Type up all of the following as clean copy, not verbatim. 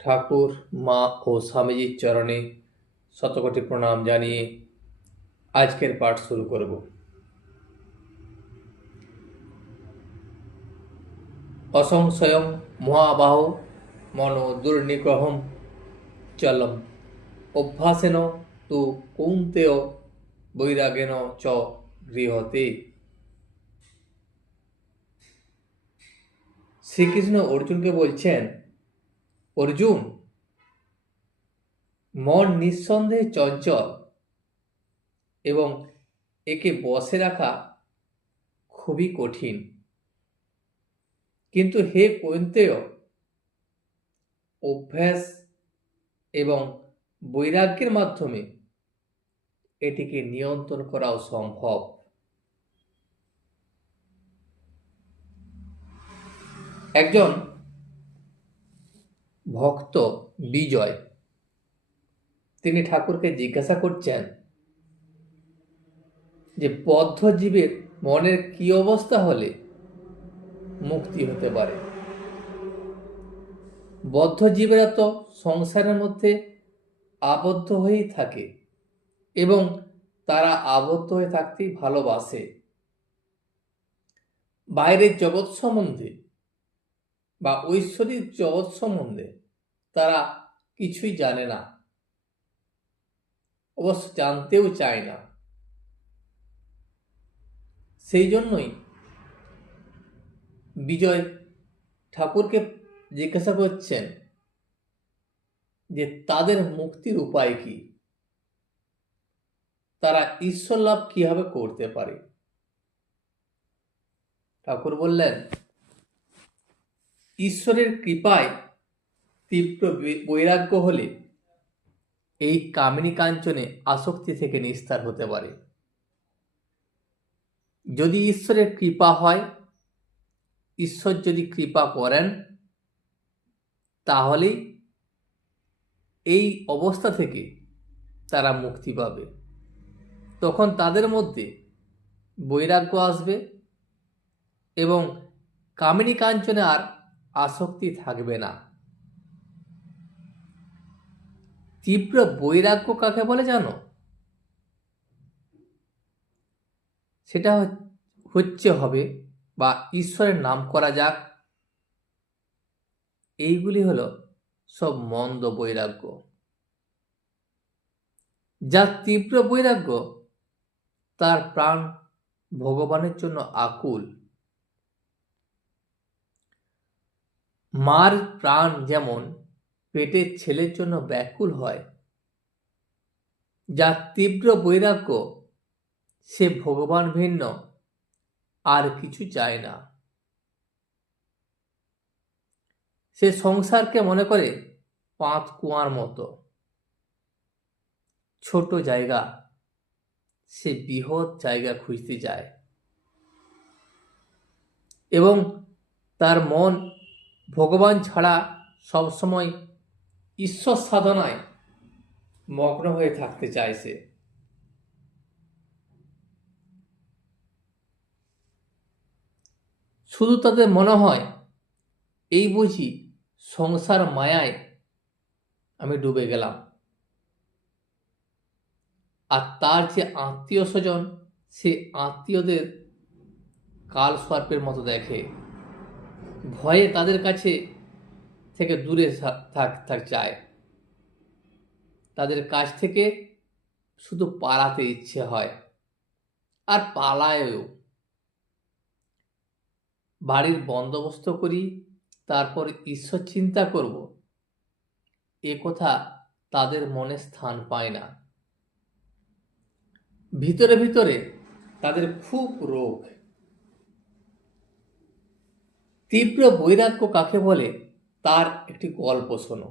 ঠাকুর, মা ও স্বামীজির চরণে শতকোটি প্রণাম জানিয়ে আজকের পাঠ শুরু করব। অসংশয়ং মহাবাহ মনো দুর্নিগ্রহম চলম অভ্যাসেন তু কৌন্তেয় বৈরাগেন চ গৃহতে। শ্রীকৃষ্ণ অর্জুনকে বলছেন, অর্জুন, মন নিঃসন্দেহে চঞ্চল এবং একে বশে রাখা খুবই কঠিন, কিন্তু হে কৌন্তেয়, অভ্যাস এবং বৈরাগ্যের মাধ্যমে এটিকে নিয়ন্ত্রণ করাও সম্ভব। একজন ভক্ত বিজয় তিনি ঠাকুরকে জিজ্ঞাসা করছেন যে বদ্ধ জীবের মনের কি অবস্থা হলে মুক্তি হতে পারে। বদ্ধ জীবেরা তো সংসারের মধ্যে আবদ্ধ হয়েই থাকে এবং তারা আবদ্ধ হয়ে থাকতেই ভালোবাসে। বাইরের জগৎ সম্বন্ধে বা ঐশ্বরিক জগৎ সম্বন্ধে তারা কিছুই জানে না, অবশ্য জানতেও চায় না। সেই জন্যই বিজয় ঠাকুরকে জিজ্ঞাসা করছেন যে তাদের মুক্তির উপায় কি, তারা ঈশ্বর লাভ কিভাবে করতে পারে। ঠাকুর বললেন, ঈশ্বরের কৃপায় তীব্র বৈরাগ্য হলে এই কামিনী কাঞ্চনে আসক্তি থেকে নিস্তার হতে পারে। যদি ঈশ্বরের কৃপা হয়, ঈশ্বর যদি কৃপা করেন, তাহলে এই অবস্থা থেকে তারা মুক্তি পাবে। তখন তাদের মধ্যে বৈরাগ্য আসবে এবং কামিনী কাঞ্চনে আর আসক্তি থাকবে না। তীব্র বৈরাগ্য কাকে বলে জানো? সেটা হবে বা ঈশ্বরের নাম করা যাক, এইগুলি হলো সব মন্দ বৈরাগ্য। যার তীব্র বৈরাগ্য তার প্রাণ ভগবানের জন্য আকুল। মার প্রাণ যেমন পেটের ছেলের জন্য ব্যাকুল হয়, যার তীব্র বৈরাগ্য সে ভগবান ভিন্ন আর কিছু চায় না। সে সংসারকে মনে করে পাঁত কুয়ার মতো ছোট জায়গা, সে বৃহৎ জায়গা খুঁজতে যায় এবং তার মন ভগবান ছাড়া সবসময় ঈশ্বর সাধনায় মগ্ন হয়ে থাকতে চাইছে। শুধু তাদের মনে হয় এই বুঝি সংসার মায়ায় আমি ডুবে গেলাম। আর তার যে আত্মীয় স্বজন, সে আত্মীয়দের কাল সর্পের মতো দেখে, ভয়ে তাদের কাছে থেকে দূরে থাক চায়, তাদের কাছ থেকে শুধু পালাতে ইচ্ছে হয় আর পালায়ও। বাড়ির বন্দোবস্ত করি, তারপর ঈশ্বর চিন্তা করব, এ কথা তাদের মনে স্থান পায় না। ভিতরে ভিতরে তাদের খুব রোগ। তীব্র বৈরাগ্য কাকে বলে তার একটি গল্প শোনো।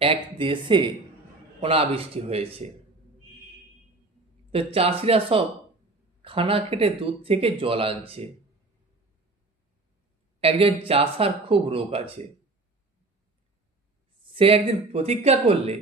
এক দেশে অনাবৃষ্টি হয়েছে, তো চাষিরা সব খানা কেটে দুধ থেকে জল আনছে। একজন চাষার খুব রোগ আছে। সে একদিন প্রতিজ্ঞা করলে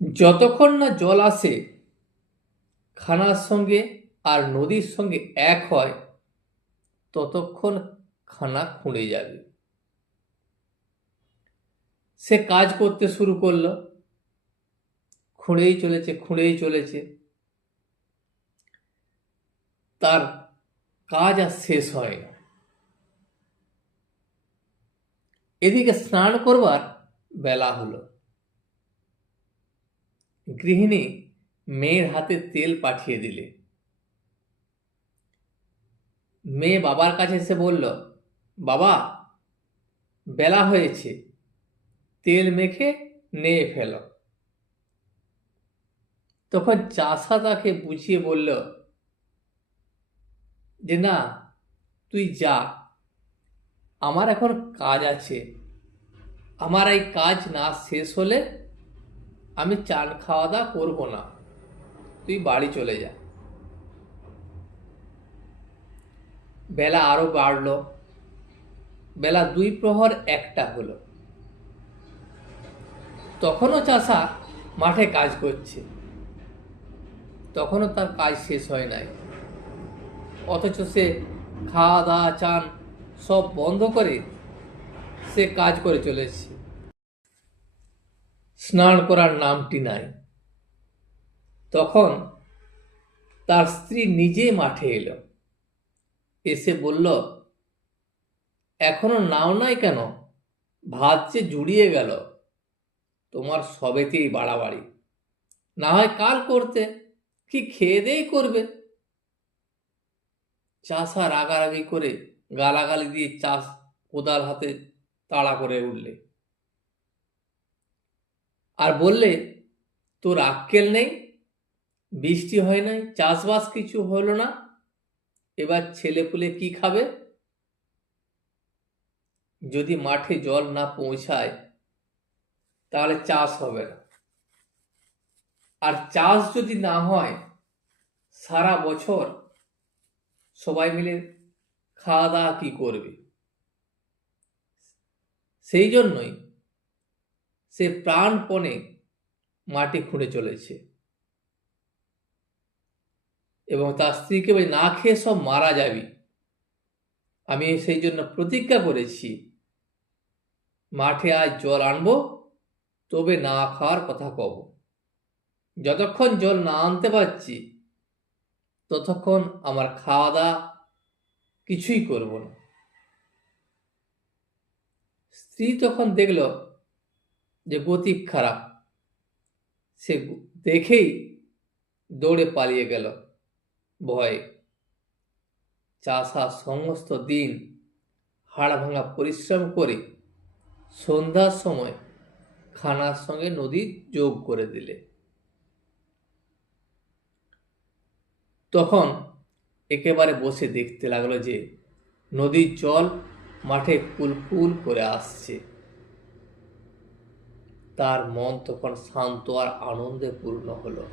যতক্ষণ না জল আসে খানার সঙ্গে আর নদীর সঙ্গে এক হয়, ততক্ষণ খানা খুঁড়ে যাবে। সে কাজ করতে শুরু করলো, খুঁড়েই চলেছে। তার কাজ আর শেষ হয় না। এদিকে স্নান করবার বেলা হলো। গৃহিণী মেয়ের হাতে তেল পাঠিয়ে দিলে। মেয়ে বাবার কাছে এসে বলল, বাবা, বেলা হয়েছে, তেল মেখে নিয়ে ফেলো। তখন চাষা তাকে বুঝিয়ে বলল যে না, তুই যা, আমার এখন কাজ আছে, আমার এই কাজ না শেষ হলে আমি চান খাওয়া দাওয়া করবো না, তুই বাড়ি চলে যা। বেলা আরো বাড়ল। বেলা 2 প্রহর 1টা হলো। তখনও চাষা মাঠে কাজ করছে, তখনও তার কাজ শেষ হয় নাই। অথচ সে খাওয়া দাওয়া চান সব বন্ধ করে সে কাজ করে চলেছে। স্নান করার নামটি নাই। তখন তার স্ত্রী নিজে মাঠে এলো, এসে বলল, এখনো নাও নাই কেন? ভাত যে জুড়িয়ে গেল, তোমার সবেতেই বাড়াবাড়ি, না হয় কাল করতে, কি খেয়ে দেই করবে। চাষা রাগারাগি করে গালাগালি দিয়ে চাষ কোদাল হাতে তাড়া করে উঠলে আর বললে, তোর আক্কেল নেই? বৃষ্টি হয় নাই, চাষবাস কিছু হলো না, এবার ছেলেপুলে কি খাবে? যদি মাঠে জল না পৌঁছায় তাহলে চাষ হবে না, আর চাষ যদি না হয় সারা বছর সবাই মিলে খাওয়া দাওয়া কি করবে? সেই জন্যই সে প্রাণপণে মাটি খুঁড়ে চলেছে এবং তার স্ত্রীকে বলে, না খেয়ে সব মারা যাবি। আমি সেই জন্য প্রতিজ্ঞা করেছি, মাঠে আজ জল আনবো, তবে না খাওয়ার কথা কব। যতক্ষণ জল না আনতে পারছি ততক্ষণ আমার খাওয়া দাওয়া কিছুই করব না। স্ত্রী তখন দেখল যে গতি খারাপ, সে দেখেই দৌড়ে পালিয়ে গেল ভয়ে। চাষা সমস্ত দিন হাড় ভাঙা পরিশ্রম করে সন্ধ্যার সময় খানার সঙ্গে নদীর যোগ করে দিলে। তখন একেবারে বসে দেখতে লাগলো যে নদীর জল মাঠে কুলকুল করে আসছে। তার মন তখন শান্ত আর আনন্দে পূর্ণ হলো।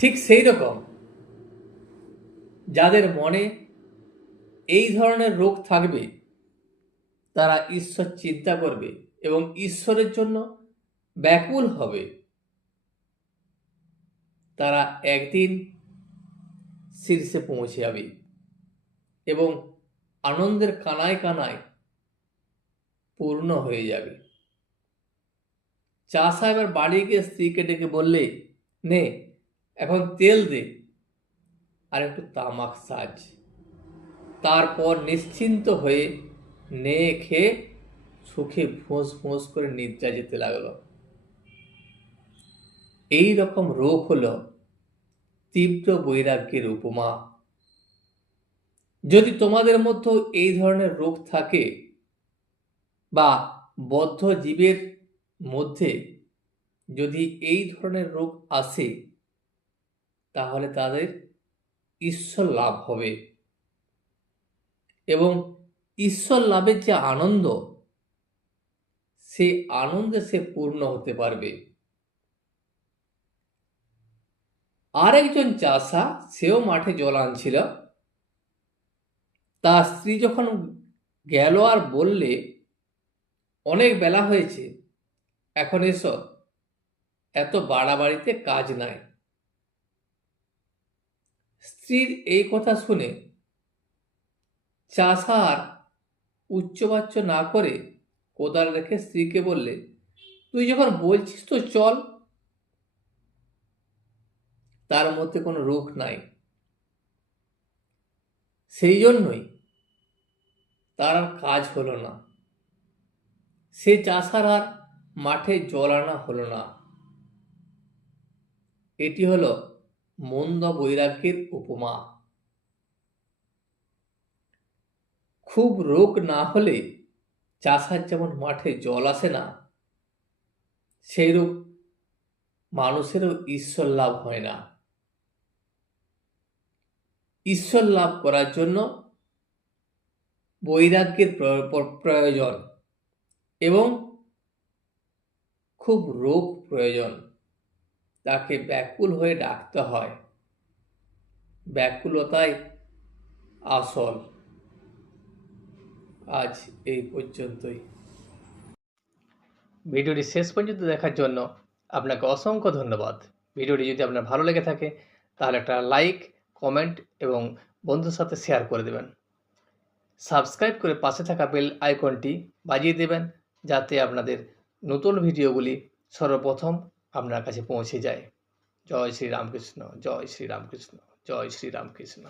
ঠিক সেই রকম যাদের মনে এই ধরনের রোগ থাকবে, তারা ঈশ্বর চিন্তা করবে এবং ঈশ্বরের জন্য ব্যাকুল হবে। তারা একদিন শীর্ষে পৌঁছে যাবে এবং আনন্দের কানায় কানায় পূর্ণ হয়ে যাবে। চাষা এবার বাড়ি গিয়ে স্ত্রীকে ডেকে বললে, নে এখন তেল দে আর একটু তামাক সাজ। তারপর নিশ্চিন্ত হয়ে নে খেয়ে সুখে ফোঁস ফোঁস করে নিদ্রা যেতে লাগলো। এই রকম রোগ হলো তীব্র বৈরাগ্যের উপমা। যদি তোমাদের মধ্যে এই ধরনের রোগ থাকে বা বদ্ধ জীবের মধ্যে যদি এই ধরনের রোগ আসে, তাহলে তাদের ঈশ্বর লাভ হবে এবং ঈশ্বর লাভের যে আনন্দ, সেই আনন্দে সে পূর্ণ হতে পারবে। আর একজন চাষা, সেও মাঠে জল আনছিল। তার স্ত্রী যখন গেল আর বললে, অনেক বেলা হয়েছে, এখন এসো, এত বাড়াবাড়িতে কাজ নাই। স্ত্রীর এই কথা শুনে চাষা আর উচ্চবাচ্য না করে কোদাল রেখে স্ত্রীকে বললে, তুই যখন বলছিস তো চল। তার মধ্যে কোনো রোগ নাই, সেই জন্যই তার আর কাজ হলো না। সে চাষার আর মাঠে জল আনা হলো না। এটি হলো মন্দ বৈরাগ্যের উপমা। খুব রোগ না হলে চাষার যেমন মাঠে জল আসে না, সেইরূপ মানুষেরও ঈশ্বর লাভ হয় না। ঈশ্বর লাভ করার জন্য বৈরাগ্যের প্রয়োজন এবং খুব রোগ প্রয়োজন। তাকে ব্যাকুল হয়ে ডাকতে হয়। ব্যাকুলতাই আসল। আজ এই পর্যন্তই। ভিডিওটি শেষ পর্যন্ত দেখার জন্য আপনাকে অসংখ্য ধন্যবাদ। ভিডিওটি যদি আপনার ভালো লেগে থাকে তাহলে একটা লাইক, কমেন্ট এবং বন্ধুর সাথে শেয়ার করে দেবেন। সাবস্ক্রাইব করে পাশে থাকা বেল আইকনটি বাজিয়ে দেবেন, যাতে আপনাদের নতুন ভিডিওগুলি সর্বপ্রথম আপনার কাছে পৌঁছে যায়। জয় শ্রী রামকৃষ্ণ, জয় শ্রী রামকৃষ্ণ, জয় শ্রী রামকৃষ্ণ।